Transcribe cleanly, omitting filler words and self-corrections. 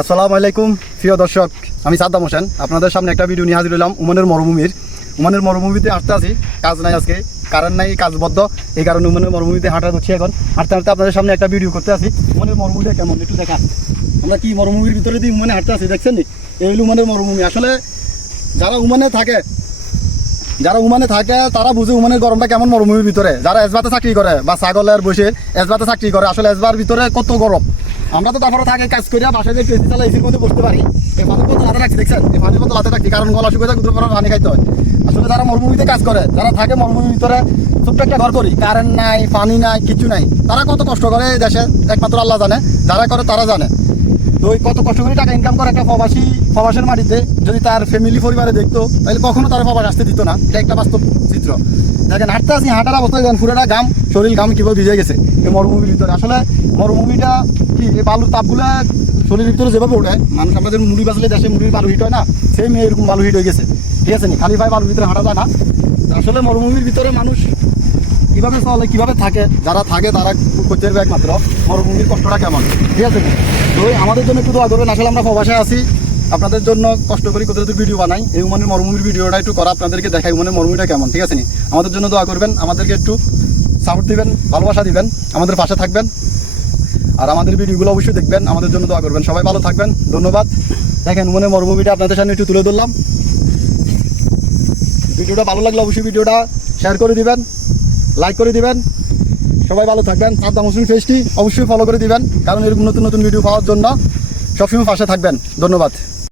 আসসালামু আলাইকুম প্রিয় দর্শক, আমি সাদ্দাম হোসেন আপনাদের সামনে একটা ভিডিও নিয়ে হাজির হলাম। ওমানের মরুভূমিতে আসতে আছি, কাজ নাই আজকে, কারেন্ট নাই, কাজ বদ্ধ, এই কারণে ওমানের মরুভূমিতে হাঁটা হচ্ছে। এখন হাঁটতে হাঁটতে আপনাদের সামনে একটা ভিডিও করতে আসি। ওমানের মরুভূমিটা কেমন একটু দেখা। আমরা কি মরুভূমির ভিতরে দিয়ে ওমানে হাঁটতে আসি, দেখছেন নি? এই হলো ওমানের মরুভূমি। আসলে যারা ওমানে থাকে তারা বুঝে ওমানের গরমটা কেমন মরুভূমির ভিতরে। যারা এসবাতে চাকরি করে বা ছাগলের বসে এসবাতে চাকরি করে, আসলে এসবার ভিতরে কত গরম। আমরা তো তারপরে থাকে কাজ করিয়া বাসায় যে কেজি চালা এসির মধ্যে বসতে পারি। এই পানির মতো হাতে রাখছি, দেখছেন? এই পানির মতো হাতে রাখছি কারণ গলা শুকিয়ে যায়, কুতুর পর পানি খাইতে হয়। আসলে যারা মরুভূমিতে কাজ করে, যারা থাকে মরুভূমির ভিতরে, ছোট্ট একটা ঘর করি, কারেন্ট নাই, পানি নাই, কিছু নাই, তারা কত কষ্ট করে এই দেশে একমাত্র আল্লাহ জানে। যারা করে তারা জানে। তো ওই কত কষ্ট করে টাকা ইনকাম করে একটা প্রবাসের মাটিতে যদি তার ফ্যামিলি পরিবারে দেখতো, তাহলে কখনো তারা প্রবাস আসতে দিত না। এটা একটা বাস্তব চিত্র। দেখেন হাঁটতে আসি, হাঁটার অবস্থায় দেখেন পুরোটা ঘাম, শরীর ঘাম কীভাবে ভিজে গেছে এই মরুভূমির ভিতরে। আসলে মরুভূমিটা কি, এই বালুর তাপগুলো শরীরের ভিতরে যেভাবে ওঠে, মানুষ আমাদের মুড়ি বাজলে দেশে মুড়ির বালু হিট হয় না, সেম এরকম বালু হিট হয়ে গেছে। ঠিক আছে নি? খালি পায়ে বালুর ভিতরে হাঁটা যায় না। আসলে মরুভূমির ভিতরে মানুষ কীভাবে চলে, কীভাবে থাকে, যারা থাকে তারা করতে পারবে একমাত্র মরুভূমির কষ্টটা কেমন। ঠিক আছে? তো আমাদের জন্য একটু দোয়া করবেন। আসলে আমরা প্রবাসে আছি, আপনাদের জন্য কষ্ট করি, কত ভিডিও বানাই। এই ওমানের মরুভূমির ভিডিওটা একটু করা আপনাদেরকে দেখাই, ওমানের মরুভূমিটা কেমন। ঠিক আছে নি? আমাদের জন্য দোয়া করবেন, আমাদেরকে একটু সাপোর্ট দিবেন, ভালোবাসা দিবেন, আমাদের পাশে থাকবেন, আর আমাদের ভিডিওগুলো অবশ্যই দেখবেন, আমাদের জন্য দোয়া করবেন। সবাই ভালো থাকবেন, ধন্যবাদ। দেখেন ওমানের মরুভূমিটা আপনাদের সামনে একটু তুলে ধরলাম। ভিডিওটা ভালো লাগলে অবশ্যই ভিডিওটা শেয়ার করে দিবেন, লাইক করে দিবেন। সবাই ভালো থাকবেন। সাদ্দাম হোসেন পেজটি অবশ্যই ফলো করে দিবেন, কারণ এরকম নতুন নতুন ভিডিও পাওয়ার জন্য সবসময় পাশে থাকবেন। ধন্যবাদ।